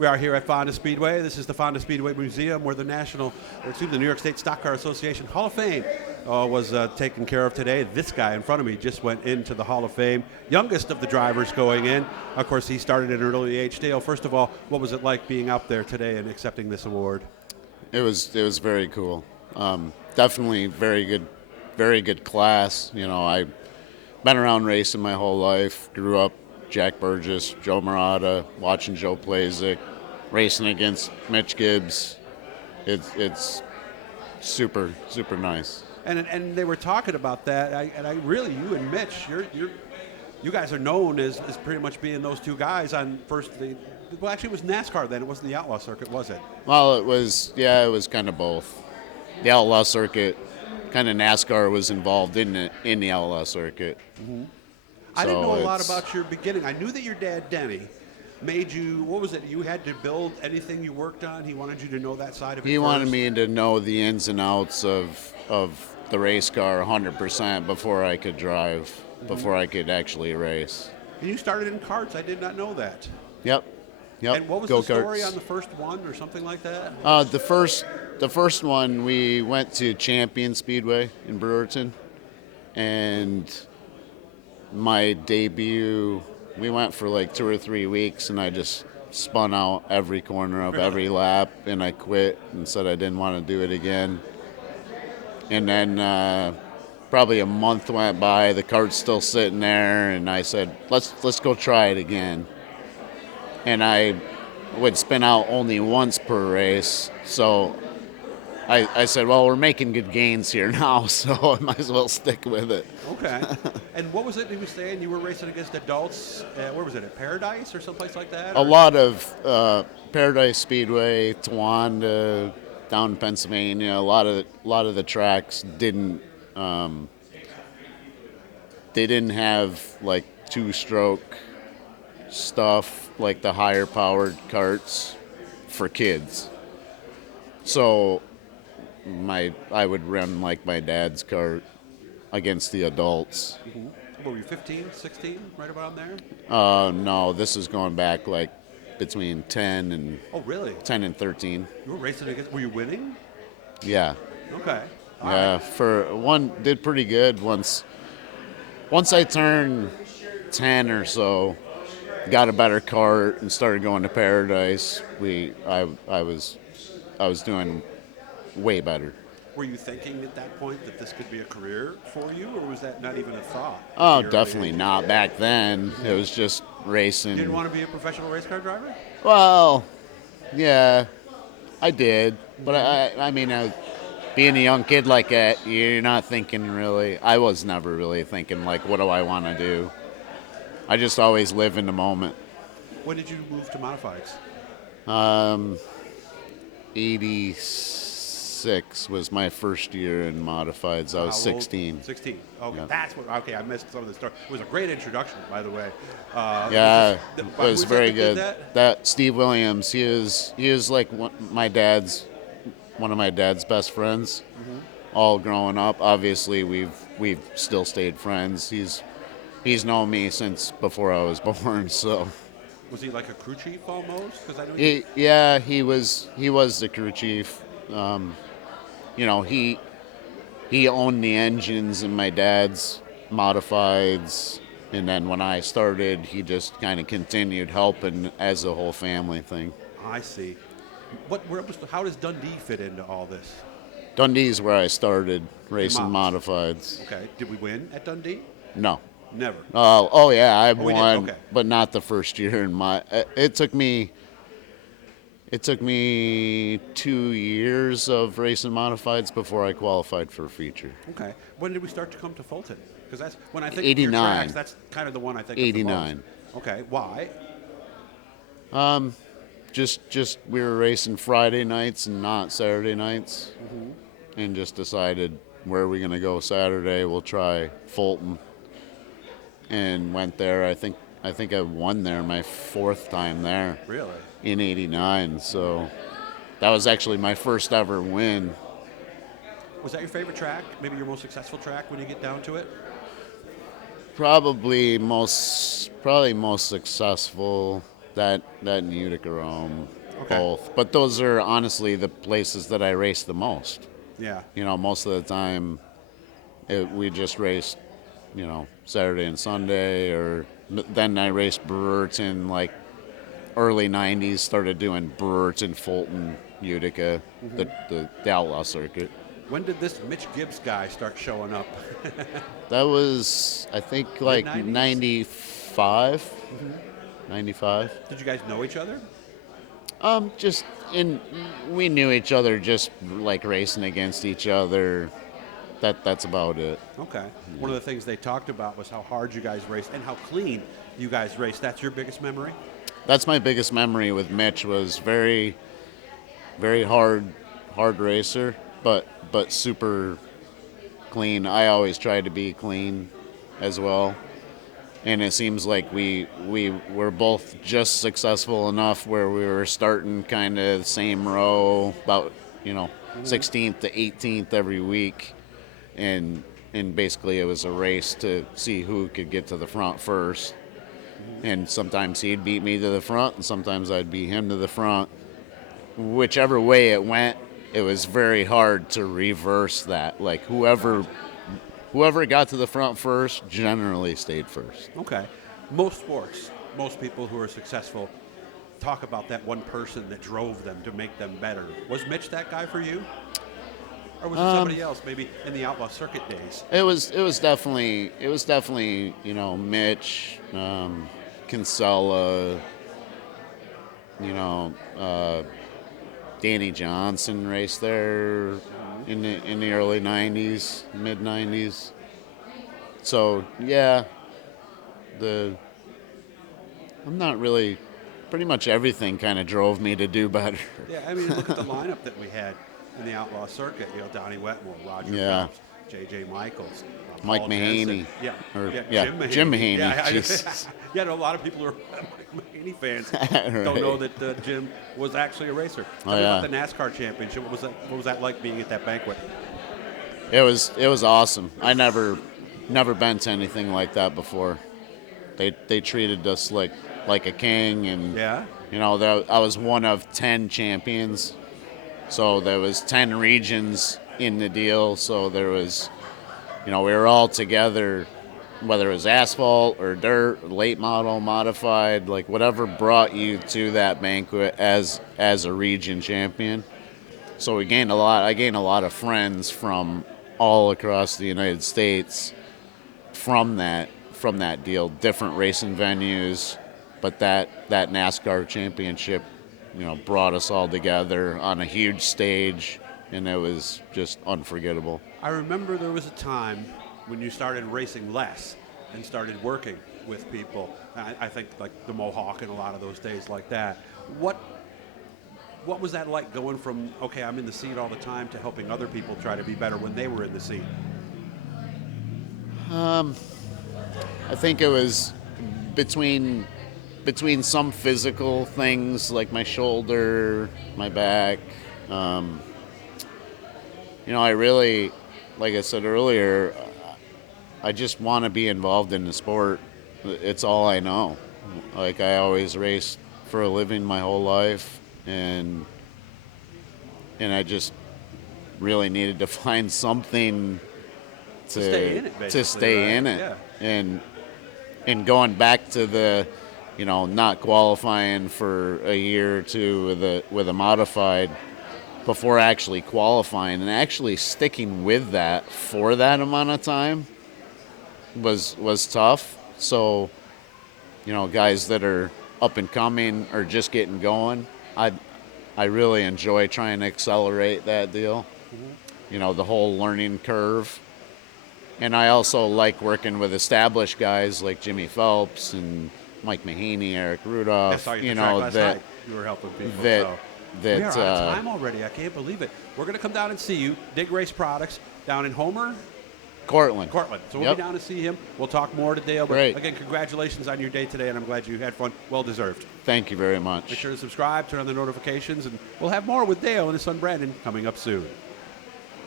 We are here at Fonda Speedway. This is the Fonda Speedway Museum where the New York State Stock Car Association Hall of Fame was taken care of today. This guy in front of me just went into the Hall of Fame, youngest of the drivers going in. Of course, he started at an early age. Dale, first of all, what was it like being out there today and accepting this award? It was very cool. Definitely very good class. You know, I've been around racing my whole life. Grew up Jack Burgess, Joe Murata, watching Joe Plazik, racing against Mitch Gibbs. It's super nice. And they were talking about that. I really, you and Mitch, you guys are known as pretty much being those two guys on first. Well, actually, it was NASCAR then. It wasn't the Outlaw Circuit, was it? Well, it was kind of both. The Outlaw Circuit, kind of NASCAR was involved in the Outlaw Circuit. Mm-hmm. I didn't know a lot about your beginning. I knew that your dad, Denny, made you, what was it, you had to build anything you worked on? He wanted you to know that side of it He first? wanted me to know the ins and outs of the race car 100% before I could drive, before I could actually race. And you started in karts. I did not know that. Yep. And what was the story on the first one or something like that? The first one, we went to Champion Speedway in Brewerton, and my debut, we went for like 2 or 3 weeks, and I just spun out every corner of every lap, and I quit and said I didn't want to do it again. And then probably a month went by, the cart's still sitting there, and I said, let's go try it again. And I would spin out only once per race, so I said, well, we're making good gains here now, so I might as well stick with it. Okay. And what was it he was saying? You were racing against adults, where was it, at Paradise or someplace like that? A lot of Paradise Speedway, Towanda, down in Pennsylvania. A lot of the tracks didn't have like two-stroke stuff like the higher powered karts for kids. So I would run like my dad's kart against the adults. Mm-hmm. What were you, 15, 16, right about there? No, this is going back like between 10 and oh, really? 10 and 13. You were racing against, were you winning? Yeah. Okay. Yeah, for one, did pretty good once I turned 10 or so, got a better kart and started going to Paradise. I was doing way better. Were you thinking at that point that this could be a career for you, or was that not even a thought? Oh, definitely not back then. It was just racing. You didn't want to be a professional race car driver? Well, yeah, I did. But I mean, being a young kid like that, you're not thinking really. I was never really thinking, like, what do I want to do? I just always live in the moment. When did you move to modifieds? 86 was my first year in modifieds. I was 16. 16. Okay, yeah. That's what. Okay, I missed some of the story. It was a great introduction, by the way. Yeah, it was very good. That Steve Williams, he was like one of my dad's best friends. Mm-hmm. All growing up. Obviously, we've still stayed friends. He's known me since before I was born. So. Was he like a crew chief almost? Because I know. He was the crew chief. You know, he owned the engines in my dad's modifieds, and then when I started, he just kind of continued helping as a whole family thing. I see. How does Dundee fit into all this? Dundee's where I started racing modifieds. Okay. Did we win at Dundee? No. Never. Oh yeah, I won, okay. But not the first year in my. It took me 2 years of racing modifieds before I qualified for a feature. Okay. When did we start to come to Fulton? Because that's when I think 89. of your tracks, that's kind of the one I think 89. of the most. Okay. Why? Just we were racing Friday nights and not Saturday nights, and just decided where are we going to go Saturday? We'll try Fulton, and went there. I think I won there my 4th time there. Really? In '89, so that was actually my first ever win. Was that your favorite track? Maybe your most successful track when you get down to it? Probably most successful That and Utica Rome, Okay. both. But those are honestly the places that I race the most. Yeah. Most of the time we just raced, Saturday and Sunday, or then I raced Brewerton like early 90s, started doing Brewerton, Fulton, Utica, the outlaw circuit. When did this Mitch Gibbs guy start showing up? That was, I think, like Mid-90s? 95. 95. Did you guys know each other? We knew each other just like racing against each other. That's about it. Okay. One of the things they talked about was how hard you guys raced and how clean you guys raced. That's your biggest memory? That's my biggest memory with Mitch. Was very, very hard racer, but super clean. I always try to be clean as well. And it seems like we were both just successful enough where we were starting kind of the same row, about 16th to 18th every week, and basically it was a race to see who could get to the front first. And sometimes he'd beat me to the front, and sometimes I'd beat him to the front. Whichever way it went, it was very hard to reverse that. Like whoever got to the front first generally stayed first. Okay. Most sports, most people who are successful talk about that one person that drove them to make them better. Was Mitch that guy for you? Or was it somebody else, maybe in the outlaw circuit days? It was definitely Mitch, Kinsella, Danny Johnson raced there in the early 90s, mid 90s. So yeah, I'm not really, pretty much everything kind of drove me to do better. Yeah, I mean, look at the lineup that we had in the outlaw circuit. Donnie Wetmore, Roger Yeah. Phelps, J.J. Michaels, Mike Paul Mahaney. Jensen. Jim Mahaney. Yeah, Jesus. A lot of people are Mike Mahaney fans. Don't know that Jim was actually a racer. Tell me about the NASCAR championship. What was that like being at that banquet? It was awesome. I never been to anything like that before. They treated us like a king, and I was one of 10 champions. So there was 10 regions in the deal. So there was, we were all together, whether it was asphalt or dirt, late model, modified, like whatever brought you to that banquet as a region champion. So I gained a lot of friends from all across the United States from that deal, different racing venues, but that NASCAR championship, brought us all together on a huge stage, and it was just unforgettable. I remember there was a time when you started racing less and started working with people. I think like the Mohawk and a lot of those days like that. What was that like, going from, okay, I'm in the seat all the time, to helping other people try to be better when they were in the seat? I think it was between some physical things like my shoulder, my back. I really, like I said earlier, I just want to be involved in the sport. It's all I know. Like, I always raced for a living my whole life, and I just really needed to find something to stay in it, Yeah. And going back to the, not qualifying for a year or two with a modified before actually qualifying, and actually sticking with that for that amount of time was tough. So, guys that are up and coming or just getting going, I really enjoy trying to accelerate that deal. Mm-hmm. The whole learning curve. And I also like working with established guys like Jimmy Phelps and Mike Mahaney, Eric Rudolph. I saw you at the track last night. You were helping people. We are out of time already. I can't believe it. We're going to come down and see you. Dig Race Products down in Homer. Cortland. So we'll be down to see him. We'll talk more to Dale. But Great. Again, congratulations on your day today, and I'm glad you had fun. Well deserved. Thank you very much. Make sure to subscribe, turn on the notifications, and we'll have more with Dale and his son Brandon coming up soon.